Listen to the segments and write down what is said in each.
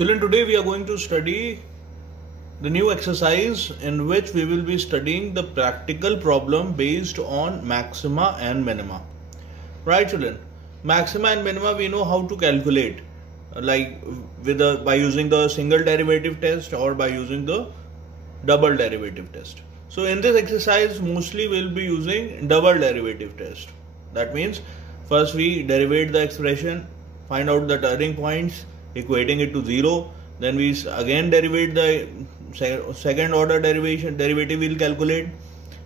Children, today we are going to study the new exercise in which we will be studying the practical problem based on maxima and minima. Right, children? Maxima and minima we know how to calculate, like by using the single derivative test or by using the double derivative test. So in this exercise mostly we'll be using double derivative test. That means first we derivate the expression, find out the turning points, equating it to 0, then we again derivate the second order derivative we'll calculate,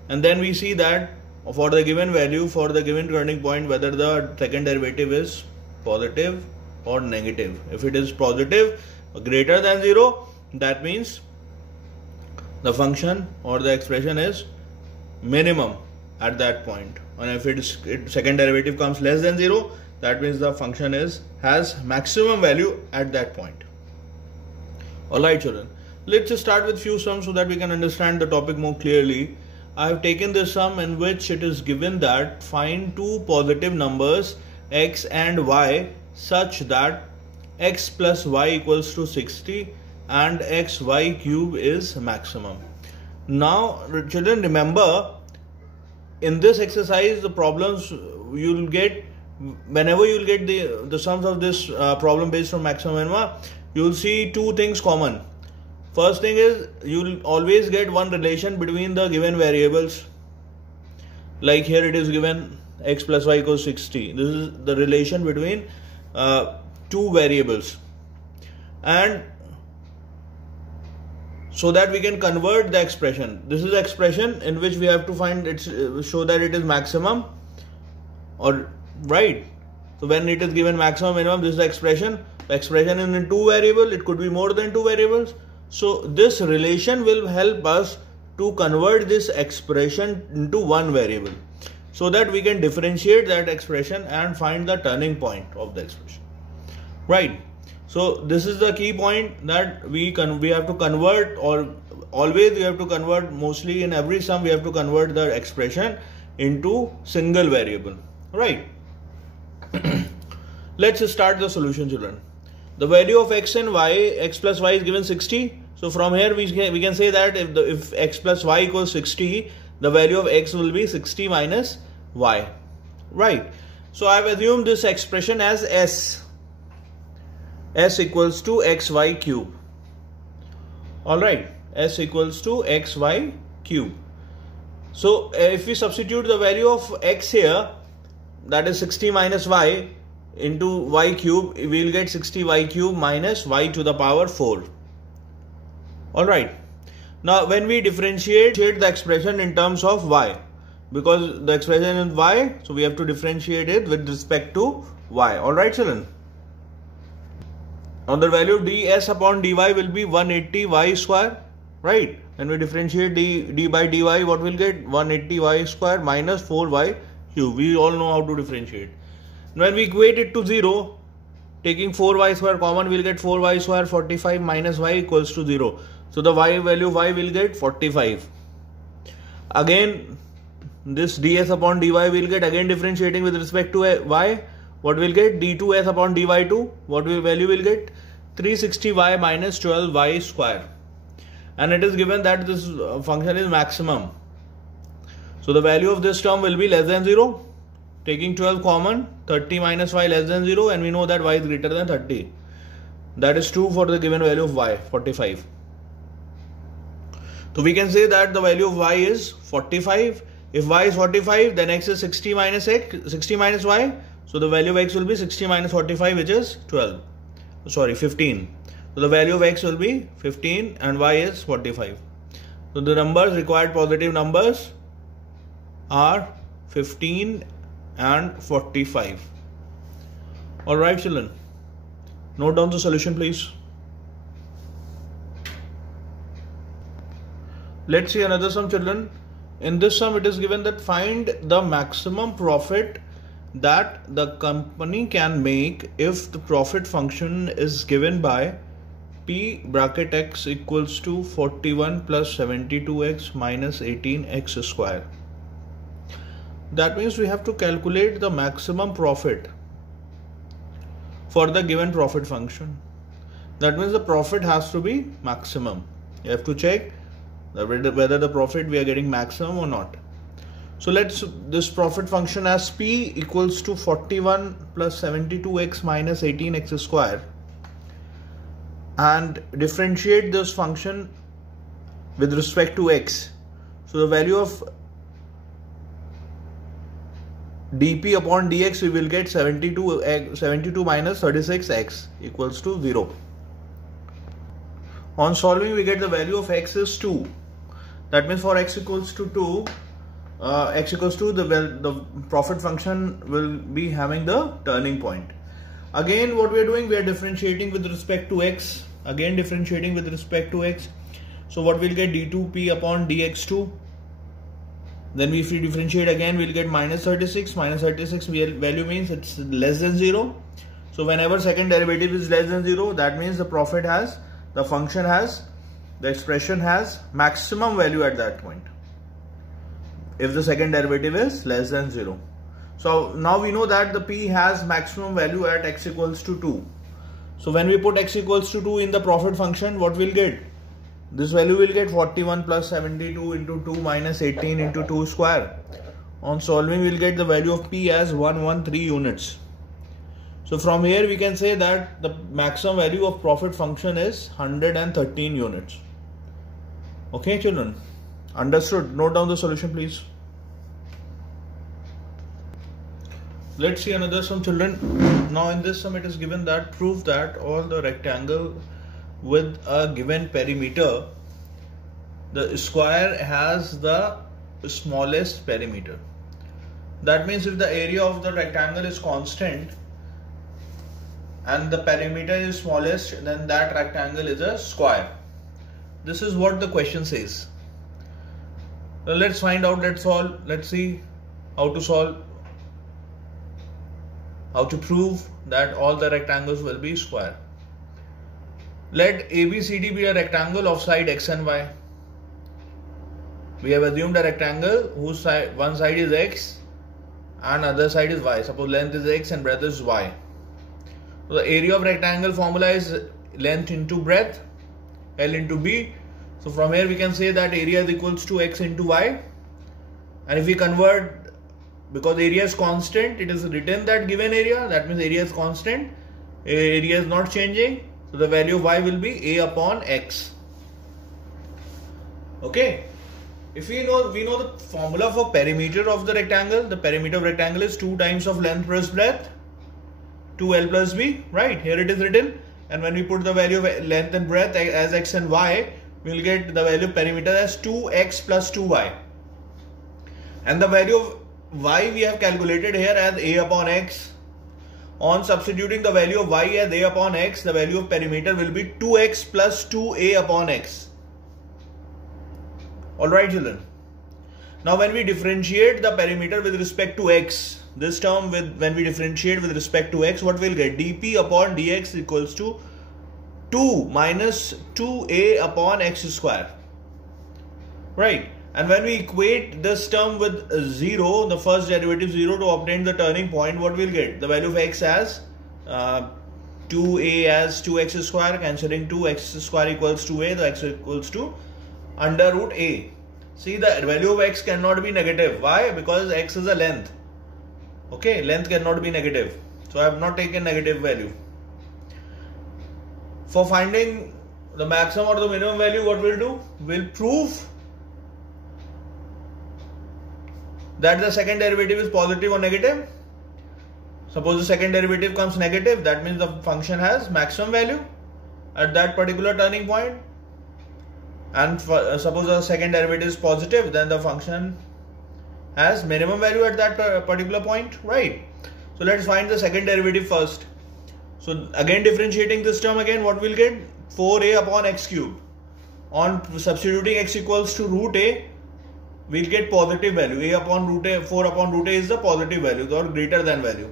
and then we see that for the given value, for the given turning point, whether the second derivative is positive or negative. If it is positive greater than 0, that means the function or the expression is minimum at that point, and if second derivative comes less than 0, that means the function has maximum value at that point. Alright children, let's just start with few sums so that we can understand the topic more clearly. I have taken this sum in which it is given that find two positive numbers x and y such that x plus y equals to 60 and xy cube is maximum. Now children, remember in this exercise the problems you'll get, whenever you'll get the sums of this problem based on maximum and minima, you'll see two things common. First thing is you'll always get one relation between the given variables. Like here it is given x plus y equals 60. This is the relation between two variables, and so that we can convert the expression. This is the expression in which we have to find it, show that it is maximum, or right. So when it is given maximum minimum, this is the expression. The expression is in two variables. It could be more than two variables. So this relation will help us to convert this expression into one variable, so that we can differentiate that expression and find the turning point of the expression. Right. So this is the key point, that we have to convert, or always we have to convert, mostly in every sum we have to convert the expression into single variable. Right. Let's start the solution, children. The value of x and y, x plus y is given 60. So from here we can say that if x plus y equals 60, the value of x will be 60 minus y. Right. So I have assumed this expression as s equals to xy cube. Alright, s equals to xy cube. So if we substitute the value of x here, that is 60 minus y, into y cube, we will get 60y cube minus y to the power 4. Alright. Now when we differentiate the expression in terms of y, because the expression is y, so we have to differentiate it with respect to y. Alright children. Now the value of ds upon dy will be 180 y square. Right. When we differentiate d by dy, what will get? 180 y square minus 4y cube. We all know how to differentiate. When we equate it to 0, taking 4y square common, we will get 4y square, 45 minus y equals to 0. So the y value of y will get 45. Again, this ds upon dy will get, again differentiating with respect to y. What will get? d2s upon dy2. What value will get? 360y minus 12y square. And it is given that this function is maximum. So the value of this term will be less than 0. Taking 12 common, 30 minus y less than 0, and we know that y is greater than 30. That is true for the given value of y, 45. So we can say that the value of y is 45. If y is 45, then x is 60 minus y. So the value of x will be 60 minus 45, which is 15. So the value of x will be 15 and y is 45. So the numbers, required positive numbers, are 15 and 45. Alright children, note down the solution please. Let's see another sum, children. In this sum it is given that find the maximum profit that the company can make if the profit function is given by p bracket x equals to 41 plus 72x minus 18x square. That means we have to calculate the maximum profit for the given profit function. That means the profit has to be maximum. You have to check whether the profit we are getting maximum or not. So let's this profit function as P equals to 41 plus 72x minus 18x square, and differentiate this function with respect to x. So the value of dp upon dx we will get 72 minus 36x equals to 0. On solving we get the value of x is 2. That means for x equals to 2, the profit function will be having the turning point. Again what we are doing, we are differentiating with respect to x. Again differentiating with respect to x. So what we'll get, d2p upon dx2. Then if we differentiate again, we'll get minus 36. Minus 36 value means it's less than 0. So whenever second derivative is less than 0, that means the profit has, the function has, the expression has maximum value at that point, if the second derivative is less than 0. So now we know that the p has maximum value at x equals to 2. So when we put x equals to 2 in the profit function, what we'll get? This value will get 41 plus 72 into 2 minus 18 into 2 square. On solving we'll get the value of p as 113 units. So from here we can say that the maximum value of profit function is 113 units. Okay children, understood? Note down the solution please. Let's see another sum children. Now in this sum it is given that prove that all the rectangle with a given perimeter, the square has the smallest perimeter. That means if the area of the rectangle is constant and the perimeter is smallest, then that rectangle is a square. This is what the question says. Well, let's find out, let's solve, let's see how to solve, how to prove that all the rectangles will be square. Let ABCD be a rectangle of side x and y. We have assumed a rectangle whose side, one side is x and other side is y. Suppose length is x and breadth is y. So the area of rectangle formula is length into breadth, L into B. So from here we can say that area is equals to x into y. And if we convert, because area is constant, it is written that given area, that means area is constant, area is not changing. So the value of y will be a upon x. Okay. If we know the formula for perimeter of the rectangle. The perimeter of rectangle is 2 times of length plus breadth, 2l plus b. Right. Here it is written. And when we put the value of length and breadth as x and y, we will get the value of perimeter as 2x plus 2y. And the value of y we have calculated here as a upon x. On substituting the value of y as a upon x, the value of perimeter will be 2x plus 2a upon x. Alright children. Now when we differentiate the perimeter with respect to x, this term when we differentiate with respect to x, what we'll get? dp upon dx equals to 2 minus 2a upon x square. Right. And when we equate this term with 0, the first derivative 0, to obtain the turning point, what we'll get? The value of x as 2a as 2x square, cancelling 2x square equals 2a, the x equals to under root a. See, the value of x cannot be negative. Why? Because x is a length. Okay, length cannot be negative. So I have not taken negative value. For finding the maximum or the minimum value, what we'll do? We'll prove that the second derivative is positive or negative. Suppose the second derivative comes negative, that means the function has maximum value at that particular turning point. And suppose the second derivative is positive, then the function has minimum value at that particular point, right? So let's find the second derivative first. So again differentiating this term again, what we'll get? 4a upon x cube. On substituting x equals to root a, we'll get positive value. A upon root a, 4 upon root a is the positive value or greater than value.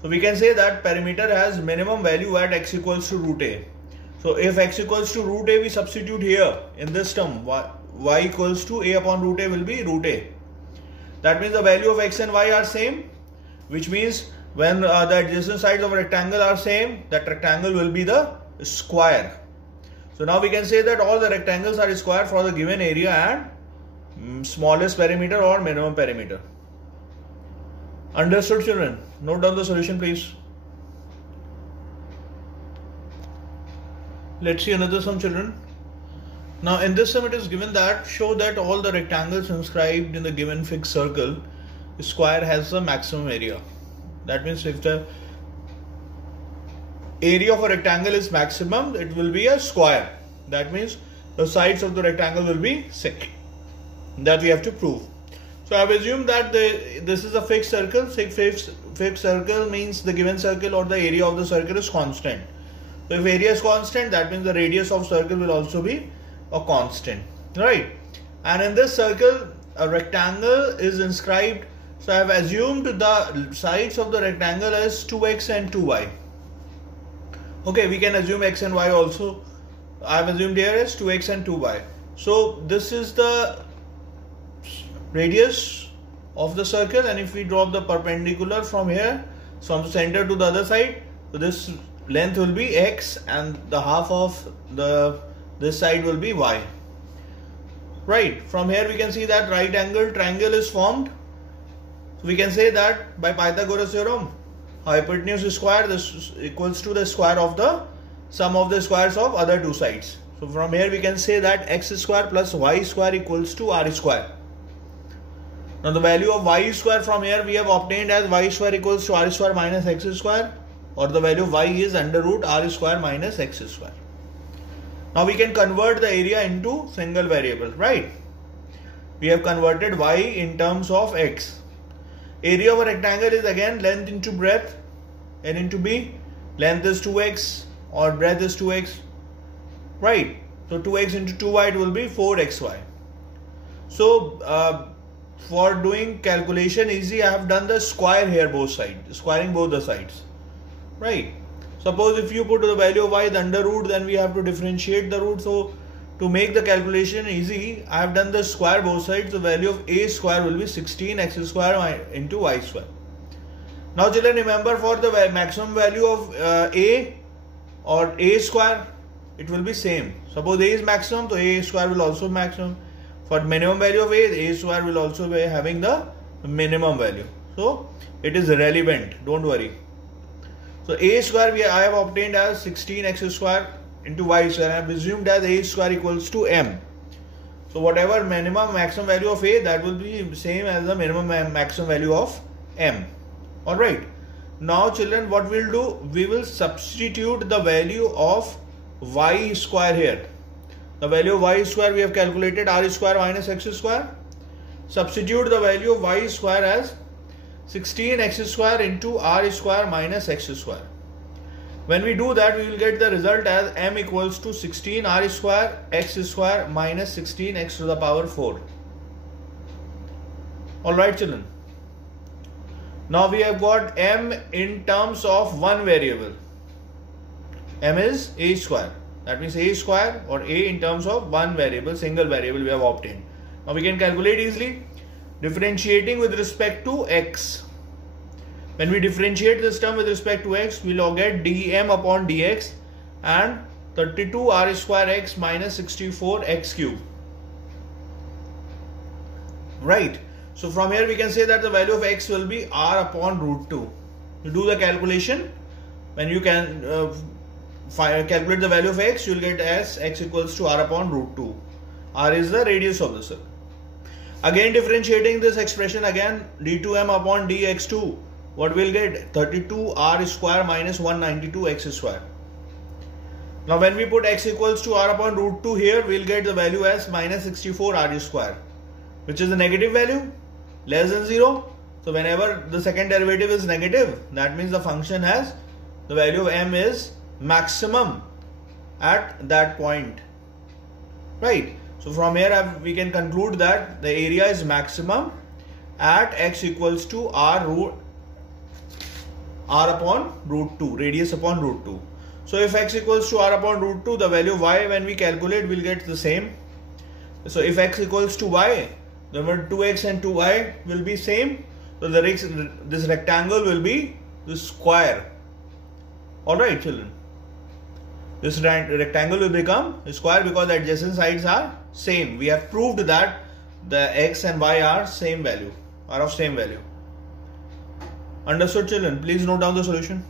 So we can say that perimeter has minimum value at x equals to root a. So if x equals to root a, we substitute here in this term, y equals to a upon root a will be root a. That means the value of x and y are same, which means when the adjacent sides of a rectangle are same, that rectangle will be the square. So now we can say that all the rectangles are square for the given area and smallest perimeter or minimum perimeter. Understood, children? Note down the solution, please. Let's see another sum, children. Now in this sum it is given that show that all the rectangles inscribed in the given fixed circle square has the maximum area. That means if the area of a rectangle is maximum, it will be a square. That means the sides of the rectangle will be sec. That we have to prove. So I have assumed that this is a fixed circle. Fixed circle means the given circle or the area of the circle is constant. So if area is constant, that means the radius of circle will also be a constant, right? And in this circle, a rectangle is inscribed. So I have assumed the sides of the rectangle as 2x and 2y. Okay, we can assume x and y also. I have assumed here as 2x and 2y. So this is the radius of the circle, and if we drop the perpendicular from here, from center to the other side, so this length will be x and the half of this side will be y. Right, from here we can see that right angle triangle is formed. So we can say that by Pythagoras theorem, hypotenuse square this equals to the square of the sum of the squares of other two sides. So from here we can say that x square plus y square equals to r square. Now the value of y square from here we have obtained as y square equals to r square minus x square, or the value of y is under root r square minus x square. Now we can convert the area into single variable, right? We have converted y in terms of x. Area of a rectangle is again length into breadth, n into b. Length is 2x or breadth is 2x, right? So 2x into 2y, it will be 4xy. So for doing calculation easy, I have done the square here both sides, squaring both the sides, right? Suppose if you put the value of y the under root, then we have to differentiate the root. So to make the calculation easy, I have done the square both sides. The value of a square will be 16x square into y square. Now children, remember for the maximum value of a or a square, it will be same. Suppose a is maximum, so a square will also maximum. For minimum value of a square will also be having the minimum value. So it is relevant, don't worry. So a square I have obtained as 16x square into y square. I have assumed as a square equals to m. So whatever minimum maximum value of a, that will be same as the minimum maximum value of m. Alright. Now children, what we'll do, we will substitute the value of y square here. The value of y square we have calculated r square minus x square. Substitute the value of y square as 16x square into r square minus x square. When we do that, we will get the result as m equals to 16 r square x square minus 16 x to the power 4. Alright children. Now we have got m in terms of one variable. M is a square. That means a square or a in terms of one variable, single variable we have obtained. Now we can calculate easily. Differentiating with respect to x. When we differentiate this term with respect to x, we will get dm upon dx and 32 r square x minus 64 x cube. Right. So from here we can say that the value of x will be r upon root 2. You do the calculation. When you can calculate the value of x, you will get as x equals to r upon root 2. R is the radius of the circle. Again differentiating this expression again, d2m upon dx2, what we'll get? 32 r square minus 192 x square. Now when we put x equals to r upon root 2 here, we'll get the value as minus 64 r square, which is a negative value, less than 0. So whenever the second derivative is negative, that means the function has the value of m is maximum at that point, right? So from here we can conclude that the area is maximum at x equals to r upon root 2, radius upon root 2. So if x equals to r upon root 2, the value of y when we calculate will get the same. So if x equals to y, the 2x and 2y will be same. So this rectangle will be the square. Alright children. This rectangle will become square because the adjacent sides are same. We have proved that the x and y are of same value. Understood, children? Please note down the solution.